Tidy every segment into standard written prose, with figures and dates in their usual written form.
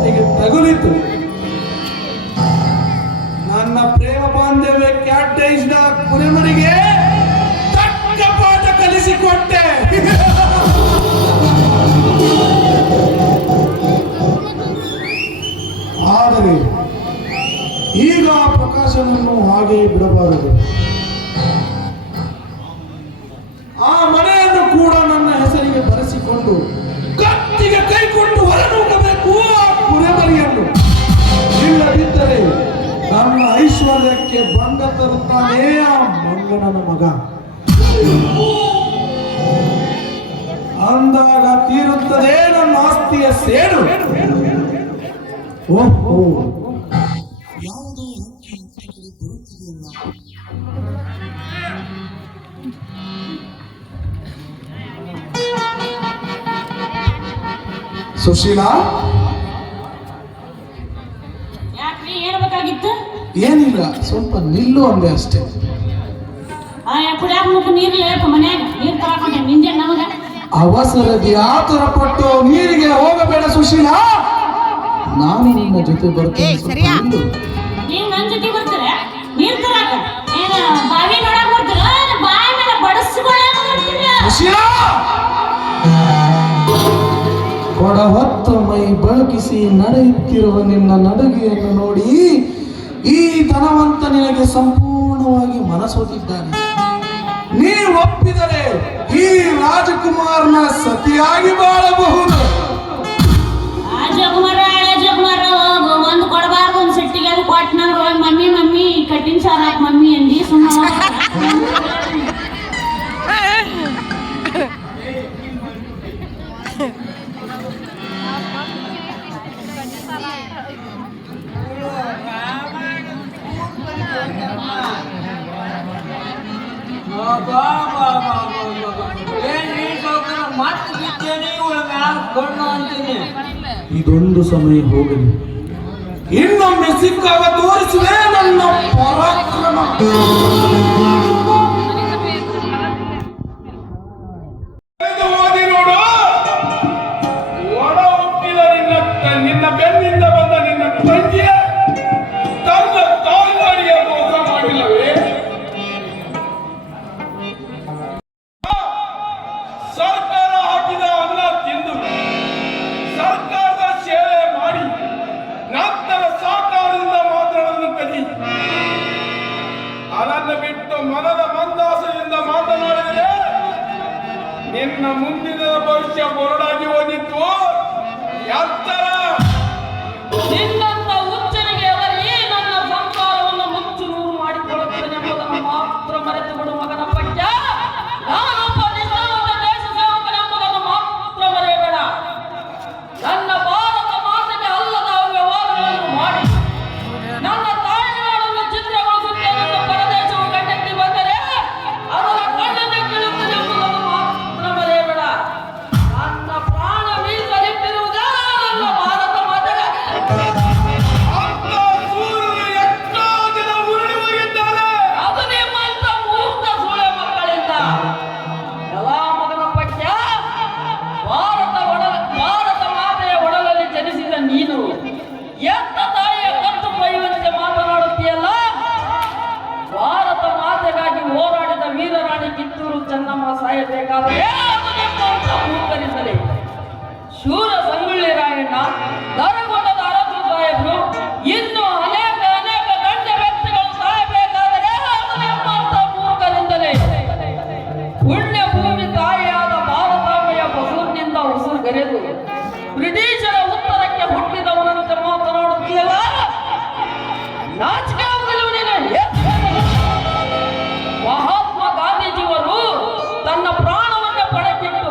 ನೆತ್ತಿಗೆ ತಗುಲಿತು. ನನ್ನ ಪ್ರೇಮ ಬಾಂಧವ್ಯಕ್ಕೆ ಅಡ್ಡಯಿಸಿದ ಕುರಿಮರಿಗೆ ತಕ್ಕ ಪಾಠ ಕಲಿಸಿಕೊಟ್ಟೆ. ಆದರೆ ಈಗ ಆ ಪ್ರಕಾಶನನ್ನು ಹಾಗೆ ಬಿಡಬಾರದು. ಆ ಮನೆಯನ್ನು ಕೂಡ ನನ್ನ ಹೆಸರಿಗೆ ಬರೆಸಿಕೊಂಡು ಕತ್ತಿಗೆ ಕೈಕೊಂಡು ಹೊರನೂಕಬೇಕು ಆ ಕುರಿಮರಿಯನ್ನು. ಇಲ್ಲದಿದ್ದರೆ ನನ್ನ ಐಶ್ವರ್ಯಕ್ಕೆ ಭಂಗ ತರುತ್ತಾನೆ ಆ ಮಂಗನನ ಮಗ. ಅಂದಾಗ ತೀರುತ್ತದೆ ನನ್ನ ಆಸ್ತಿಯ ಸೇಡು. ಓಹೋ, ಯಾವುದೋ ಬರುತ್ತಿದೆಯಲ್ಲ. ಸುಶೀಲಾ, ಹೇಳ್ಬೇಕಾಗಿತ್ತು. ಏನಿಲ್ಲ, ಸ್ವಲ್ಪ ನಿಲ್ಲು ಅಂದೆ ಅಷ್ಟೇ. ಅವಸರದಿ ಆತುರ ಪಟ್ಟು ನೀರಿಗೆ ಹೋಗಬೇಡ ಸುಶೀಲಾ. ನಾನು ನಿನ್ನ ಜೊತೆ ಬರ್ತೇನೆ. ನೀವು ನನ್ನ ಜೊತೆ ಬರ್ತೀರಾ? ನೀರು ತರಾಕ ಬಾವಿ ನೋಡಕ್ ಬರ್ತೀರಾ? ಬಾಯಿ ಮೇಲೆ ಬಡಿಸ್ಕೊಳ್ಳಾಕ ಬರ್ತೀರಾ? ಸುಶೀಲಾ, ಕೊಡ ಹೊತ್ತು ಮೈ ಬಳಕಿಸಿ ನಡೆಯುತ್ತಿರುವ ನಿನ್ನ ನಡುಗೆಯನ್ನು ನೋಡಿ ಈ ಧನವಂತ ನಿನಗೆ ಸಂಪೂರ್ಣವಾಗಿ ಮನಸೋತಿದ್ದಾನೆ. ನೀ ಒಪ್ಪಿದರೆ ಈ ರಾಜಕುಮಾರನ ಸತಿಯಾಗಿ ಬಾಳಬಹುದು. ರಾಜಕುಮಾರ ಒಂದು ಕೊಡಬಾರ್ದು, ಒಂದು ಸಿಟ್ಟಿಗೆ ಅದು ಕೊಟ್ಟು ನನಗೆ ಮಮ್ಮಿ ಮಮ್ಮಿ ಕಟ್ಟಿನ ಸಾರು ಹಾಕಿ ಮಮ್ಮಿ ಅಂದಿ ಸುಮ್ಮನೆ. ಇದೊಂದು ಸಮಯ ಹೋಗಲಿ, ಇನ್ನೊಮ್ಮೆ ಸಿಕ್ಕಾಗ ತೋರಿಸುವೆ ನನ್ನ ಪರಾಕ್ರಮ. ಒಡ ಹುಟ್ಟಿದ ನಿನ್ನ ಬೆನ್ನಿಂದ ಬಂದ ನಿನ್ನ ತಂಗಿಯ ತನ್ನ ತಾಯಿಯ ಮೋಸ ಮಾಡಿಲ್ಲವೇ? ಸರ್ಕಾರ ಹಾಕಿದ ಅನ್ನ ತಿಂದು ಸರ್ಕಾರದ ಸೇವೆ ಮಾಡಿ ನಂತರ ಸಾಕಾರದಿಂದ ಮಾತನಾಡಲು ಕಲಿ. ಅದನ್ನು ಬಿಟ್ಟು ಮನದ ಮಂದಾಸದಿಂದ ಮಾತನಾಡಿದರೆ ನಿನ್ನ ಮುಂದಿನ ಭವಿಷ್ಯ ಬರಡಾಗಿ ಹೋಗಿತ್ತು. ಎತ್ತರ ನಿನ್ನಂತ ಹುಚ್ಚನಿಗೆ ಅವರೇ ನನ್ನ ಸಂಸಾರವನ್ನು ಮುಚ್ಚು ನೂರು ಮಾಡಿಕೊಳ್ಳುತ್ತೇನೆ ಎಂಬುದನ್ನು ಮಾತ್ರ ಮರೆತು ಬಿಡು ಮಗನ ಪಟ್ಟ. ನಾನೊಬ್ಬ ನಿಷ್ಠಾವಂತ ದೇಶ ಸೇವಕನೆಂಬುದನ್ನು ಮಾತ್ರ ಮರೆಯಬೇಡ. ನನ್ನ ಭಾರತ ಮಾತೆಗೆ ಅಲ್ಲದ ವ್ಯವಹಾರಗಳನ್ನು ಮಾಡಿ ನನ್ನ ತಾಯಿಗಳನ್ನು ಚಿತ್ರಗೊಳಿಸುತ್ತೇನೆಂದು ಪರದೇಶವು ಗಂಟೆತ್ತಿ ಬಂದರೆ ಅದರ ಕಣ್ಣನ್ನು ಕೀಳುತ್ತದೆ ಎಂಬುದನ್ನು ಮಾತ್ರ ಮರೆಯಬೇಡ. ನನ್ನ ಪ್ರಾಣ ಮೀಸಲಿಟ್ಟಿರುವುದೇ ನನ್ನ ಭಾರತ ಮಾತೆಗೆ. ಅಂತ ಸೂರ್ಯರು ಎಷ್ಟೋ ಜನ ಉರುಳಿ ಹೋಗಿದ್ದಾರೆ. ಅದು ನಿಮ್ಮಂತ ಮೂರ್ತ ಸೂಳೆ ಮಕ್ಕಳಿಂದ. ಎಲ್ಲ ಮಗನ ಪಠ್ಯ ಭಾರತ ಮಾತೆಯ ಒಡಲಲ್ಲಿ ಜನಿಸಿದ ನೀನು ಎತ್ತ ತಾಯಿಯ ಕತ್ತು ಕೊಯ್ಯುವಂತೆ ಮಾತನಾಡುತ್ತೀಯಲ್ಲ. ಭಾರತ ಮಾತೆಗಾಗಿ ಹೋರಾಡಿದ ವೀರರಾಣಿ ಕಿತ್ತೂರು ಚೆನ್ನಮ್ಮ ಸಾಯಬೇಕಾದರೆ ಅದು ನಿಮ್ಮಂತ ಮೂರ್ಖರಿಸಲಿ. ಶೂರ ಸಂಗೊಳ್ಳಿ ರಾಯಣ್ಣ, ದರಗೊಂಡದ ಅರಸು ಸಾಹೇಬರು, ಇನ್ನು ಅನೇಕ ಗಣ್ಯ ವ್ಯಕ್ತಿಗಳು ಸಾಯಬೇಕಾದರೆ ಅದು ನಿಮ್ಮಂತ ಮೂರ್ಖರಿಂದಲೇ. ಪುಣ್ಯ ಭೂಮಿ ತಾಯಿಯಾದ ಭಾರತಾಂಬೆಯ ಬಸೂರಿನಿಂದ ಉಸಿರುಗರೆದು ಬ್ರಿಟಿಷರ ಉತ್ತರಕ್ಕೆ ಹುಟ್ಟಿದವನಂತೆ ಮಾತನಾಡುತ್ತೀಯಲ್ಲ. ನಾಚಿಕೆ ಆಗುವುದಿಲ್ಲವೇ ನಿನಗೆ? ಮಹಾತ್ಮ ಗಾಂಧೀಜಿಯವರು ತನ್ನ ಪ್ರಾಣವನ್ನೇ ಪಣಕ್ಕಿಟ್ಟು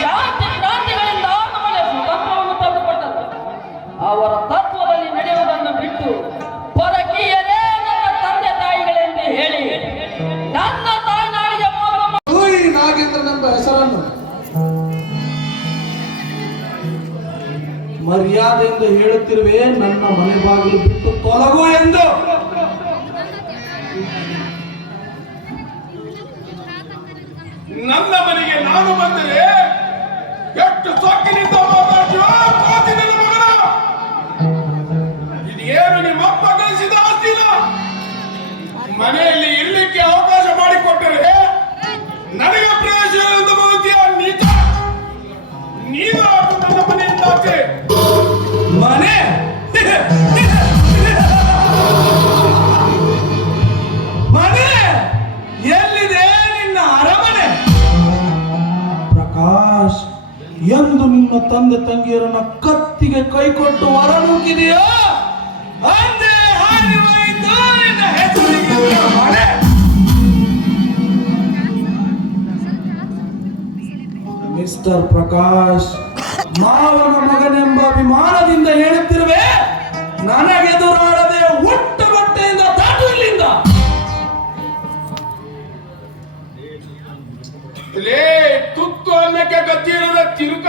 ಶಾಂತಿ ಕ್ರಾಂತಿಗಳಿಂದ ನಮಗೆ ಸ್ವತಂತ್ರವನ್ನು ತಂದುಕೊಟ್ಟರು. ಅವರ ತತ್ವದಲ್ಲಿ ನಡೆಯುವುದನ್ನು ಬಿಟ್ಟು ಪರಕೀಯರೇ ನನ್ನ ತಂದೆ ತಾಯಿಗಳೆಂದು ಹೇಳಿ ನನ್ನ ತಾಯ್ನಾಡಿಗೆ ನಾಗೇಂದ್ರನೆಂಬ ಹೆಸರನ್ನು ಮರ್ಯಾದೆಯಿಂದ ಹೇಳುತ್ತಿರುವೆ. ನನ್ನ ಮನೆ ಬಾಗಿಲು ಬಿಟ್ಟು ತೊಲಗು ಎಂದು. ನನ್ನ ಮನೆಗೆ ನಾನು ಬಂದರೆ ಎಷ್ಟು ಸೊಕ್ಕಿನಿಂದ ಮಾತಾಡ್ತೀವ? ಮನೆ ಮನೆ ಎಲ್ಲಿದೆ ನಿನ್ನ ಅರಮನೆ? ಪ್ರಕಾಶ್, ಎಂದು ನಿನ್ನ ತಂದೆ ತಂಗಿಯರನ್ನ ಕತ್ತಿಗೆ ಕೈಕೊಟ್ಟು ಹೊರನೂಕಿದೆಯೋ ಅಂದೇ ಹಾರಿ ಹೋಯಿತು ನಿನ್ನ ಹೆಸರಿಗೆ ಮನೆ. ಮಿಸ್ಟರ್ ಪ್ರಕಾಶ್, ಮಾವನ ಮಗನೆಂಬ ಅಭಿಮಾನದಿಂದ ಹೇಳುತ್ತಿರುವೆ, ನನಗೆದುರಾಡದೆ ಹುಟ್ಟ ಬಟ್ಟೆಯಿಂದ ದಾಟು ಇಲ್ಲಿಂದ. ಲೇ ತುತ್ತು ಅನ್ನಕ್ಕೆ ಗತಿಯಿರದ ತಿರುಕ,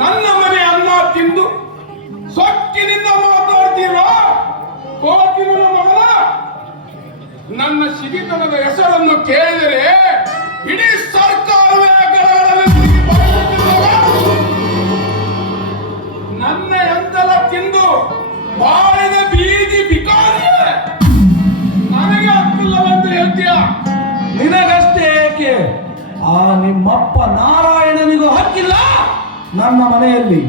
ನನ್ನ ಮನೆ ಅನ್ನ ತಿಂದು ಸೊಕ್ಕಿನಿಂದ ಮಾತಾಡ್ತೀರೋ ಕೋಕಿನ ಮಗನ? ನನ್ನ ಸಿರಿತನದ ಹೆಸರನ್ನು ಕೇಳಿದರೆ ಇಡೀ ಸರ್ಕಾರವೇ ನನ್ನ ಎಂತೆಲ್ಲ ತಿಂದು ಬಾಳಿದ ಬೀದಿ ಬಿಕಾರಿ ನನಗೆ ಹಕ್ಕಿಲ್ಲವೆಂದು ಹೇಳ್ತೀಯ? ನಿನಗಷ್ಟೇ ಏಕೆ, ಆ ನಿಮ್ಮಪ್ಪ ನಾರಾಯಣನಿಗೂ ಹಕ್ಕಿಲ್ಲ ನನ್ನ ಮನೆಯಲ್ಲಿ.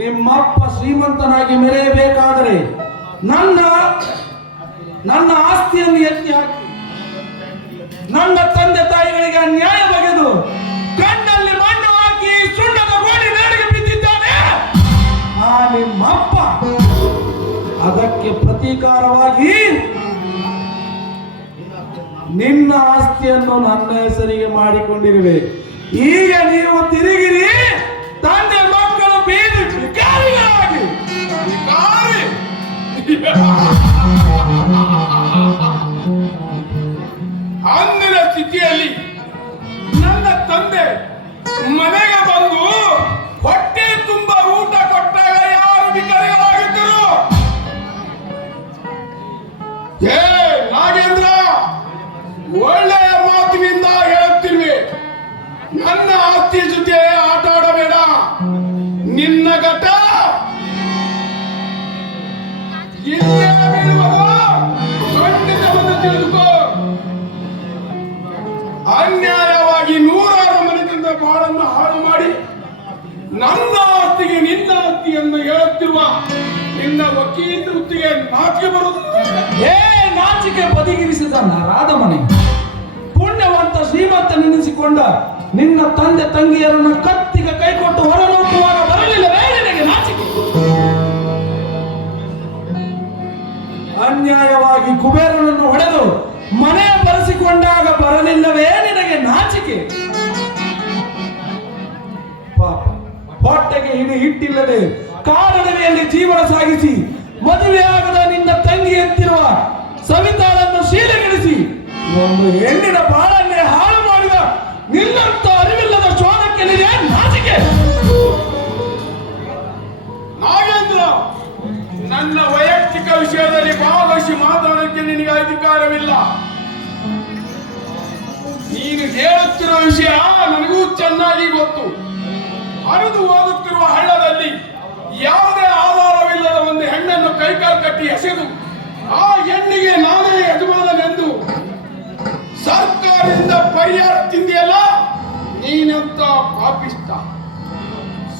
ನಿಮ್ಮಪ್ಪ ಶ್ರೀಮಂತನಾಗಿ ಮೆರೆಯಬೇಕಾದರೆ ನನ್ನ ಆಸ್ತಿಯನ್ನು ಎತ್ತಿ ಹಾಕಿ ನನ್ನ ತಂದೆ ತಾಯಿಗಳಿಗೆ ಅನ್ಯಾಯ ಬಗೆದು ಕಣ್ಣಲ್ಲಿ ಮಣ್ಣು ಹಾಕಿ ಸುಣ್ಣದ ಗೋಡಿ ನಾಡಿಗೆ ಬಿದ್ದಿದ್ದಾನೆ ಆ ನಿಮ್ಮಪ್ಪ. ಅದಕ್ಕೆ ಪ್ರತೀಕಾರವಾಗಿ ನಿನ್ನ ಆಸ್ತಿಯನ್ನು ನನ್ನ ಹೆಸರಿಗೆ ಮಾಡಿಕೊಂಡಿರುವೆ. ಈಗ ನೀವು ತಿರುಗಿರಿ ತಂದೆ ಮಕ್ಕಳು ಬೀದಿ ಭಿಕಾರಿಗಳಾಗಿ. ಬಿಕಾರಿ? ಅಂದಿನ ಸ್ಥಿತಿಯಲ್ಲಿ ನನ್ನ ತಂದೆ ಮನೆಗೆ ಬಂದು ಹೊಟ್ಟೆ ತುಂಬ ಊಟ ಕೊಟ್ಟಾಗ ಯಾರು ಬಿಕಾರಿಗಳಾಗಿದ್ದರು? ಏ ನಾಗೇಂದ್ರ, ಒಳ್ಳೆಯ ಮಾತಿನಿಂದ ಹೇಳುತ್ತಿರುವೆ, ನನ್ನ ಆಸ್ತಿ ಜೊತೆ ಆಟ ಆಡಬೇಡ. ನಿನ್ನ ಘಟ ಇಲ್ಲೇ ಬೀಳುವುದು ಖಂಡಿತವೆಂದು ತಿಳಿದುಕೋ. ಅನ್ಯಾಯವಾಗಿ ನೂರಾರು ಮನೆಯಿಂದ ಬಾಳನ್ನು ಹಾಳು ಮಾಡಿ ನನ್ನ ಆಸ್ತಿಗೆ ನಿನ್ನ ಆಸ್ತಿಯನ್ನು ಹೇಳುತ್ತಿರುವ ನಿನ್ನ ವಕೀಲ ವೃತ್ತಿಗೆ ನಾಚಿಕೆ ಬರುವುದು? ಏ ನಾಚಿಕೆ ಬದಿಗಿರಿಸಿದ ನರಾದ ಮನೆ, ಪುಣ್ಯವಂತ ಶ್ರೀಮಂತ ನೆನೆಸಿಕೊಂಡ ನಿನ್ನ ತಂದೆ ತಂಗಿಯರನ್ನ ಕತ್ತಿಗೆ ಕೈಕೊಟ್ಟು ಹೊರನೂಕುವಾಗ ಬರಲಿಲ್ಲವೇ ನಿನಗೆ ನಾಚಿಕೆ? ಅನ್ಯಾಯವಾಗಿ ಕುಬೇರನನ್ನು ಹೊಡೆದು ಮನೆ ಬರೆಸಿಕೊಂಡಾಗ ಬರಲಿಲ್ಲವೇ ನಿನಗೆ ನಾಚಿಕೆ? ಪಾಪ, ಹೊಟ್ಟೆಗೆ ಹಿಟ್ಟಿಲ್ಲದೆ ಕಾಡಡವೆಯಲ್ಲಿ ಜೀವನ ಸಾಗಿಸಿ ಮದುವೆಯಾಗದ ನಿನ್ನ ತಂಗಿ ಎತ್ತಿರುವ ಸವಿತಾಳನ್ನು ಶೀಲಗಿಳಿಸಿ ಒಂದು ಹೆಣ್ಣಿನ ಬಾಳನ್ನೇ ಹಾಳು ಮಾಡಿದ ನಿನ್ನಂತ ಅರಿವಿಲ್ಲದ ಶೋಧಕ್ಕೆ ನಾಚಿಕೆ. ನಾಗೇಂದ್ರ, ನನ್ನ ವೈಯಕ್ತಿಕ ವಿಷಯದಲ್ಲಿ ಭಾಗವಹಿಸಿ ಮಾತಾಡೋಕ್ಕೆ ನಿನಗೆ ಅಧಿಕಾರವಿಲ್ಲ. ನೀನು ಹೇಳುತ್ತಿರುವ ವಿಷಯ ನನಗೂ ಚೆನ್ನಾಗಿ ಗೊತ್ತು. ಹರಿದು ಹೋಗುತ್ತಿರುವ ಹಳ್ಳದಲ್ಲಿ ಯಾವುದೇ ಆಧಾರವಿಲ್ಲದ ಒಂದು ಹೆಣ್ಣನ್ನು ಕೈಕಾಲು ಕಟ್ಟಿ ಎಸೆದು ಆ ಹೆಣ್ಣಿಗೆ ನಾನೇ ಯಜಮಾನನೆಂದು ಸರ್ಕಾರದಿಂದ ಪರಿಹಾರ ತಿಂದಿಯಲ್ಲ, ನೀನಂತ ಪಾಪಿಷ್ಟ.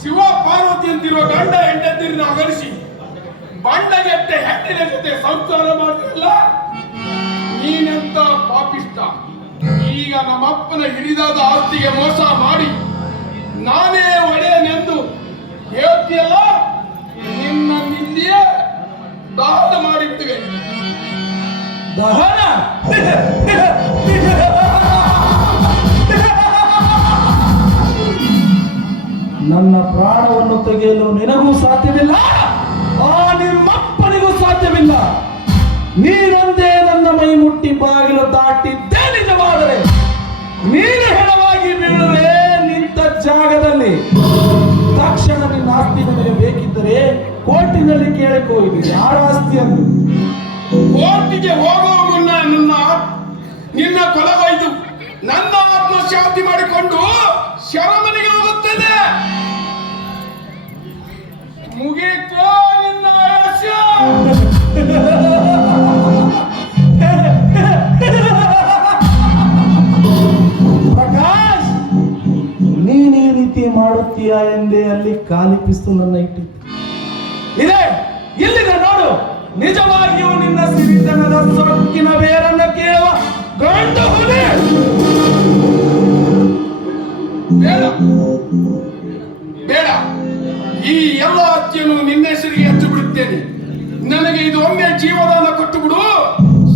ಶಿವ ಪಾರ್ವತಿ ಅಂತಿರುವ ಗಂಡ ಹೆಂಡತಿರನ್ನು ಅಗಲಿಸಿ ಬಂಡಗೆಟ್ಟೆ ಹೆಣ್ಣಿನ ಜೊತೆ ಸಂಸಾರ ಮಾಡ್ತಿಲ್ಲ, ನೀನಂತ ಪಾಪಿಷ್ಟ. ಈಗ ನಮ್ಮಪ್ಪನ ಹಿರಿದಾದ ಆಸ್ತಿಗೆ ಮೋಸ ಮಾಡಿ ನಾನೇ ಒಡೆಯನೆಂದು ಹೇಳ್ತೀಯಲ್ಲ, ನಿನ್ನ ನಿಂದೆಯೇ ದಹನ ಮಾಡಿರ್ತೀವಿ. ದಹನ? ನನ್ನ ಪ್ರಾಣವನ್ನು ತೆಗೆಯಲು ನಿನಗೂ ಸಾಧ್ಯವಿಲ್ಲ, ಆ ನಿಮ್ಮಪ್ಪನಿಗೂ ಸಾಧ್ಯವಿಲ್ಲ. ನೀನೊಂದೇ ನನ್ನ ಮೈ ಮುಟ್ಟಿ ಬಾಗಿಲು ದಾಟಿದ್ದೇ ನಿಜವಾದರೆ ನೀನು ಹೆಣವಾಗಿ ಬೀಳುವೆ ನಿಂತ ಜಾಗದಲ್ಲಿ. ತಕ್ಷಣ ನಿನ್ನ ಆಸ್ತಿ ನನಗೆ ಬೇಕಿದ್ದರೆ ಕೋರ್ಟಿನಲ್ಲಿ ಕೇಳಿಕೋ, ಇದು ಯಾರ ಆಸ್ತಿಯನ್ನು? ಕೋರ್ಟಿಗೆ ಹೋಗುವ ಮುನ್ನ ನಿನ್ನ ಕೊಲಗೈದು ನನ್ನ ಆತ್ಮ ಶಾಂತಿ ಮಾಡಿಕೊಂಡು ಶರಮನಿಗೆ ಹೋಗುತ್ತದೆ. ಮುಗೀತು ನಿನ್ನ ಆಯುಷ್ಯ. ಪ್ರಕಾಶ್, ನೀನೇನಿದ್ದ ಪ್ರೀತಿ ಮಾಡುತ್ತೀಯಾ ಎಂದೇ ಅಲ್ಲಿ ಕಾಲಿಪಿಸ್ತು ನನ್ನ ಇಟ್ಟಿತ್ತು. ಇದೆ ಇಲ್ಲಿದೆ ನೋಡು, ನಿಜವಾಗಿಯೂ ನಿನ್ನ ಸಿರಿತನದ ಸೊಕ್ಕಿನ ಬೇರನ್ನು ಕೇಳುವ ಗಂಡು ಹುಲಿ. ಬೇಡ ಬೇಡ, ಈ ಎಲ್ಲ ಹತ್ಯೆಯನ್ನು ನಿನ್ನ ಹೆಸರಿಗೆ ಹಚ್ಚಿ ಬಿಡುತ್ತೇನೆ. ನನಗೆ ಇದು ಒಮ್ಮೆ ಜೀವದಾನ ಕೊಟ್ಟು ಬಿಡು,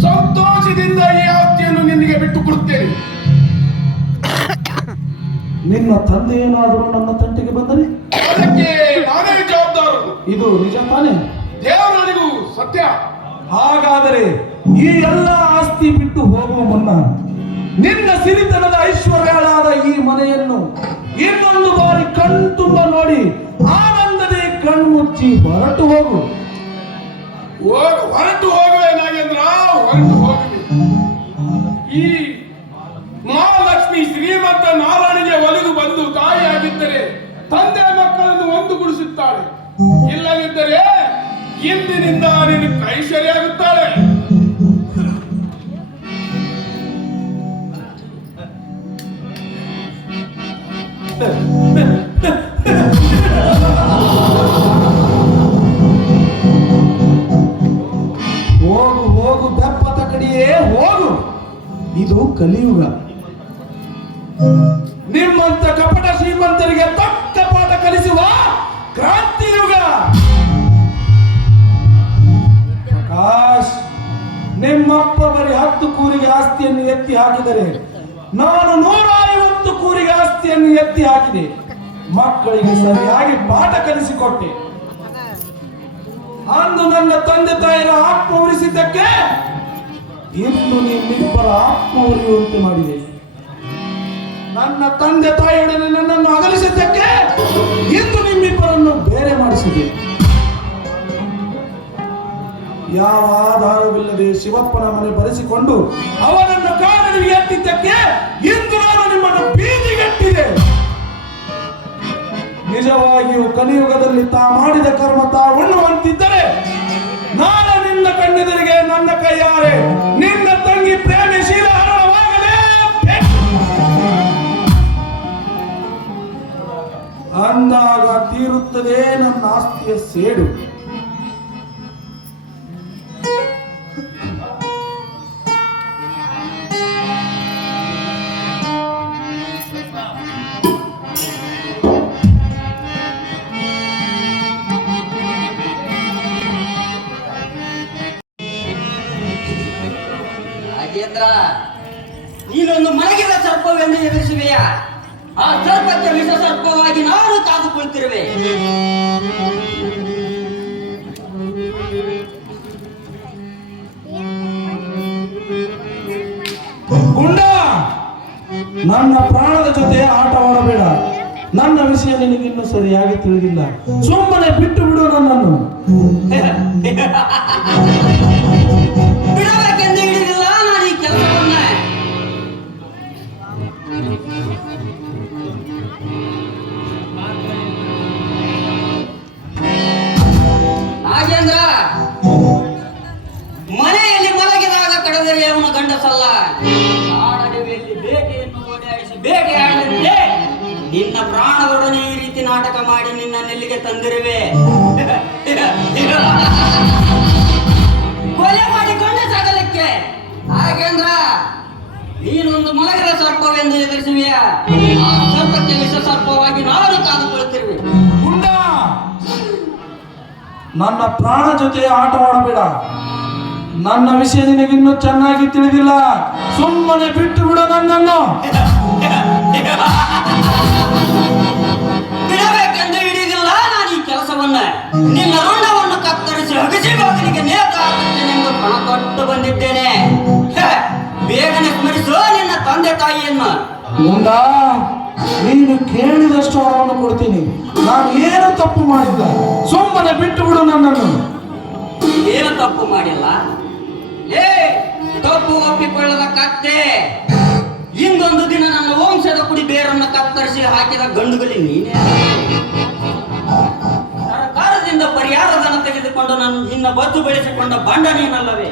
ಸಂತೋಷದಿಂದ ಈ ಹತ್ಯೆಯನ್ನು ನಿನಗೆ ಬಿಟ್ಟು ಕೊಡುತ್ತೇನೆ. ನಿನ್ನ ತಂದೆ ಏನಾದರೂ ನನ್ನ ತಂಟೆಗೆ ಬಂದರೆ ಅದಕ್ಕೆ ನಾನೇ ಜವಾಬ್ದಾರರು. ಇದು ನಿಜ ತಾನೇ? ದೇವರನಿಗೂ ಸತ್ಯ. ಹಾಗಾದರೆ ಈ ಎಲ್ಲ ಆಸ್ತಿ ಬಿಟ್ಟು ಹೋಗುವ ಮುನ್ನ ನಿನ್ನ ಸಿರಿತನದ ಐಶ್ವರ್ಯಳಾದ ಈ ಮನೆಯನ್ನು ಇನ್ನೊಂದು ಬಾರಿ ಕಣ್ತುಂಬ ನೋಡಿ ಆನಂದದೇ ಕಣ್ಮುಚ್ಚಿ ಹೊರಟು ಹೋಗು. ಹೊರಟು ಹೋಗುವೆ ನಾಗೇಂದ್ರ, ಹೊರಟು ಹೋಗುವೆ. ಈ ಮಹಾಲಕ್ಷ್ಮಿ ಶ್ರೀಮಂತ ನಾರಾಯಣಿಗೆ ಒಲಿದು ಬಂದು ತಾಯಿಯಾಗಿದ್ದರೆ ತಂದೆ ಮಕ್ಕಳನ್ನು ಒಂದುಗೂಡಿಸುತ್ತಾಳೆ. ಇಲ್ಲದಿದ್ದರೆ ಇಂದಿನಿಂದ ನಿನ್ನ ಕೈಶರಿಯಾಗುತ್ತಾಳೆ. ಹೋಗು ಹೋಗು ಬೆಪ್ಪತ ಕಡಿಯೇ ಹೋಗು. ಇದು ಕಲಿಯುಗ. ನಿಮ್ಮಂತ ಕಪಟ ಶ್ರೀಮಂತರಿಗೆ ತಕ್ಕ ಪಾಠ ಕಲಿಸುವ ಕ್ರಾಂತಿಯುಗ. ಪ್ರಕಾಶ್, ನಿಮ್ಮಪ್ಪ ಬರೀ 10 ಕೂರಿಗೆ ಆಸ್ತಿಯನ್ನು ಎತ್ತಿ ಹಾಕಿದರೆ ನಾನು 150 ಕೂರಿಗೆ ಆಸ್ತಿಯನ್ನು ಎತ್ತಿ ಹಾಕಿದೆ. ಮಕ್ಕಳಿಗೆ ಸರಿಯಾಗಿ ಪಾಠ ಕಲಿಸಿಕೊಟ್ಟೆ. ಅಂದು ನನ್ನ ತಂದೆ ತಾಯಿರ ಆತ್ಮ ಉಳಿಸಿದ್ದಕ್ಕೆ ಇಂದು ನಿಮ್ಮಿಬ್ಬರ ಆತ್ಮ ಉಳಿಯುವಂತೆ ಮಾಡಿದೆ. ನನ್ನ ತಂದೆ ತಾಯಿಯೊಡನೆ ನನ್ನನ್ನು ಅಗಲಿಸಿದ್ದಕ್ಕೆ ಇಂದು ನಿಮ್ಮಿಬ್ಬರನ್ನು ಬೇರೆ ಮಾಡಿಸಿದೆ. ಯಾವ ಆಧಾರವಿಲ್ಲದೆ ಶಿವಪ್ಪನ ಮನೆ ಬರೆಸಿಕೊಂಡು ಅವನನ್ನು ಕಾಡಿಗೆ ಎತ್ತಿದ್ದಕ್ಕೆ ಇಂದು ನಾನು ನಿಮ್ಮನ್ನು ಬೀದಿಗೆಟ್ಟಿದೆ. ನಿಜವಾಗಿಯೂ ಕಲಿಯುಗದಲ್ಲಿ ತಾ ಮಾಡಿದ ಕರ್ಮ ತಾ ಉಣ್ಣುವಂತಿದ್ದರೆ ನಾನು ನಿನ್ನ ಕಣ್ಣೆದುರಿಗೆ ನನ್ನ ಕೈಯಾರೆ ನಿನ್ನ ತಂಗಿ ಪ್ರೇಮಿಶೀಲ ಹರಣವಾಗಲೇಬೇಕು. ಅಂದಾಗ ತೀರುತ್ತದೆ ನನ್ನ ಆಸ್ತಿಯ ಸೇಡು. ನೀನೊಂದು ಮಲಗಿದ ಸರ್ಪವೆಂದು ಎದುರಿಸುವೆಯಾ? ಆ ಸರ್ಪಕ್ಕೆ ವಿಷ ಸರ್ಪವಾಗಿ ನಾನು ಕಾದುಕೊಳ್ತಿರುವೆ. ಗುಂಡ, ನನ್ನ ಪ್ರಾಣದ ಜೊತೆ ಆಟವಾಡಬೇಡ. ನನ್ನ ವಿಷಯ ನಿನಗಿನ್ನೂ ಸರಿಯಾಗಿ ತಿಳಿದಿಲ್ಲ. ಸುಮ್ಮನೆ ಬಿಟ್ಟು ಬಿಡು ನನ್ನನ್ನು. ಬಿಡಬೇಕೆಂದು ಹಿಡಿದಿಲ್ಲ ನಾನು ಈ ಕೆಲಸವನ್ನ. ನಾಗೇಂದ್ರ, ಮನೆಯಲ್ಲಿ ಮಲಗಿದಾಗ ಕಡದರೆ ಅವನ ಗಂಡಸಲ್ಲ. ಕಾಡಡಿಯಲ್ಲಿ ಬೇಟೆಯನ್ನು ಓಡಾಡಿಸಿ ಬೇಟೆಯಾಡದಂತೆ ನಿನ್ನ ಪ್ರಾಣದೊಡನೆ ಈ ರೀತಿ ನಾಟಕ ಮಾಡಿ ನಿನ್ನ ನೆಲ್ಲಿಗೆ ತಂದಿರುವೆ. ಕೊಲೆ ಮಾಡಿ ಗಂಡಸಾಗಲಿಕ್ಕೆ. ನಾಗೇಂದ್ರ, ನೀನೊಂದು ಮಲಗಿದ ಸರ್ಪವೆಂದು ಎದುರಿಸುವೆಯಾ? ಆ ಸರ್ಪಕ್ಕೆ ವಿಷ ಸರ್ಪವಾಗಿ ನಾನು ಕಾದುಕೊಳ್ಳುತ್ತಿರುವೆ. ಗುಂಡ, ನನ್ನ ಪ್ರಾಣ ಜೊತೆ ಆಟವಾಡಬೇಡ. ನನ್ನ ವಿಷಯ ನಿನಗಿನ್ನೂ ಚೆನ್ನಾಗಿ ತಿಳಿದಿಲ್ಲ. ಸುಮ್ಮನೆ ಬಿಟ್ಟು ಬಿಡು ನನ್ನನ್ನು. ಬಿಡಬೇಕೆಂದು ಹಿಡಿದಿಲ್ಲ ನಾನು ಈ ಕೆಲಸವನ್ನ. ನಿನ್ನ ರುಂಡವನ್ನು ಕತ್ತರಿಸಿ ಅಗಸಿ ಬಾಗಿಲಿಗೆ ನೇತಾಡುತ್ತೇನೆಂದು ಪಣ ಕೊಟ್ಟು ಬಂದಿದ್ದೇನೆ. ಬೇಗನೆ ಸ್ಮರಿಸು ನಿನ್ನ ತಂದೆ ತಾಯಿಯನ್ನು. ಗುಂಡ, ನೀನು ಕೇಳಿದಷ್ಟು ಹಣವನ್ನು ಕೊಡ್ತೀನಿ. ನಾನು ಏನು ತಪ್ಪು ಮಾಡಿಲ್ಲ. ಸುಮ್ಮನೆ ಬಿಟ್ಟು ಬಿಡು ನನ್ನನ್ನು. ಏನು ತಪ್ಪು ಮಾಡಿಲ್ಲ. ತಪ್ಪು ಒಪ್ಪಿಕೊಳ್ಳದ ಕತ್ತೆ. ಇಂದೊಂದು ದಿನ ನನ್ನ ವಂಶದ ಕುಡಿ ಬೇರನ್ನು ಕತ್ತರಿಸಿ ಹಾಕಿದ ಗಂಡುಗಲಿ ನೀನೇ. ಸರ್ಕಾರದಿಂದ ಪರಿಹಾರ ಧನ ತೆಗೆದುಕೊಂಡು ನಿನ್ನ ಬದ್ದು ಬೆಳೆಸಿಕೊಂಡ ಬಂಡ ನೀನಲ್ಲವೇ?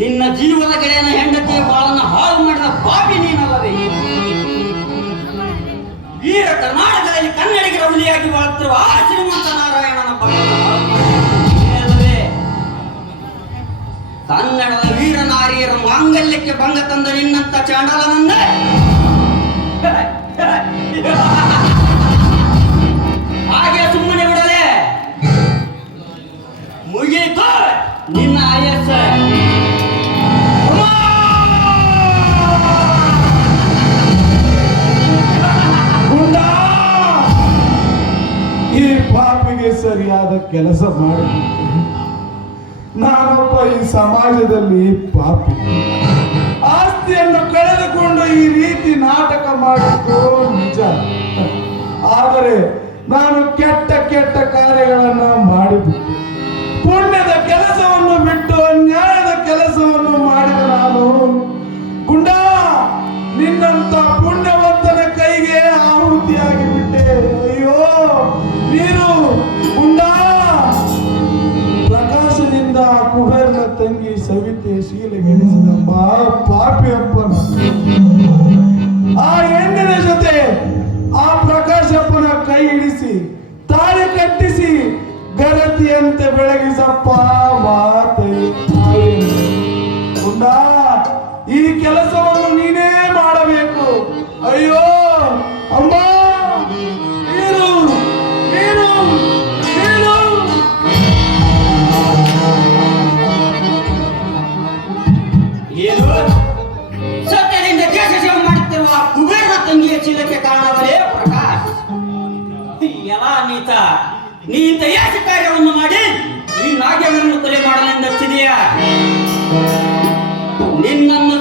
ನಿನ್ನ ಜೀವದ ಗೆಳೆಯನ ಹೆಂಡತಿಯ ಬಾಳನ್ನು ಹಾಳು ಮಾಡಿದ ಪಾಪಿ ನೀನಲ್ಲವೇ? ವೀರ ಕರ್ನಾಟಕದಲ್ಲಿ ಕನ್ನಡಿಗರ ಹುಲಿಯಾಗಿ ಬಾಳುತ್ತಿರುವ ಆ ಶ್ರೀಮಂತ ನಾರಾಯಣನ ಅಲ್ಲವೇ ಕನ್ನಡದ ವೀರ ನಾರಿಯರ ಮಾಂಗಲ್ಯಕ್ಕೆ ಭಂಗ ತಂದ ನಿನ್ನಂತ ಚಾಂಡಾಲನನ್ನೇ ಹಾಗೆ ಸುಮ್ಮನೆ ಬಿಡಲೆ ಮುಗೀತು ನಿನ್ನ ಆಯಸ್ಸ. ಈ ಪಾಪಿಗೆ ಸರಿಯಾದ ಕೆಲಸ ಮಾಡಿಬಿಟ್ಟೆ. ನಾನೊಬ್ಬ ಈ ಸಮಾಜದಲ್ಲಿ ಪಾಪಿ. ಆಸ್ತಿಯನ್ನು ಕಳೆದುಕೊಂಡು ಈ ರೀತಿ ನಾಟಕ ಮಾಡಿದ್ದು ನಿಜ. ಆದರೆ ನಾನು ಕೆಟ್ಟ ಕೆಟ್ಟ ಕಾರ್ಯಗಳನ್ನ ಮಾಡಿಬಿಟ್ಟೆ. ಪುಣ್ಯದ ಕೆಲಸವನ್ನು ಬಿಟ್ಟು ನ್ಯಾಯದ ಕೆಲಸವನ್ನು ಮಾಡಿದ ನಾನು ಗುಂಡ ನಿನ್ನಂತ ಪುಣ್ಯವಂತನ ಕೈಗೆ ಆಹುತಿಯಾಗಿ ಬಿಟ್ಟೆ. ಅಯ್ಯೋ ನೀನು ಗುಂಡ. ಪ್ರಕಾಶದಿಂದ ಕುಬೇರನ ತಂಗಿ ಸವಿತೆ ಶೀಲೆಗೆಣಿಸಿದ ಪಾಪಿಯಪ್ಪನ ಆ ಹೆಣ್ಣಿನ ಜೊತೆ ಆ ಪ್ರಕಾಶಪ್ಪನ ಕೈ ಹಿಡಿಸಿ ತಾಳಿ ಕಟ್ಟಿಸಿ ಗರತಿಯಂತೆ ಬೆಳಗಿಸಪ್ಪ ಮಾತೆಯ ಗುಂಡ. ಈ ಕೆಲಸವನ್ನು ನೀನೇ ಮಾಡಬೇಕು. ಅಯ್ಯೋ ಅಮ್ಮ ನೀನು ನೀನು ನೀನು ಏನು ಸತ್ಯದಿಂದ ದೇಶ ಸೇವೆ ಮಾಡುತ್ತಿರುವ ಕುಬೇರನ ತಂಗಿಯ ಚೀಲಕ್ಕೆ ಕಾರಣವೇ ಪ್ರಕಾಶ್. ಎಲ್ಲ ನೀತ ನೀ ತಯಾರಿಸಿ ಕಾರ್ಯವನ್ನು ಮಾಡಿ ಈ ನಾಗ್ಯವನ್ನು ಕೊಲೆ ಮಾಡಲೆಂದಷ್ಟಿದೆಯಾ? ನಿನ್ನನ್ನು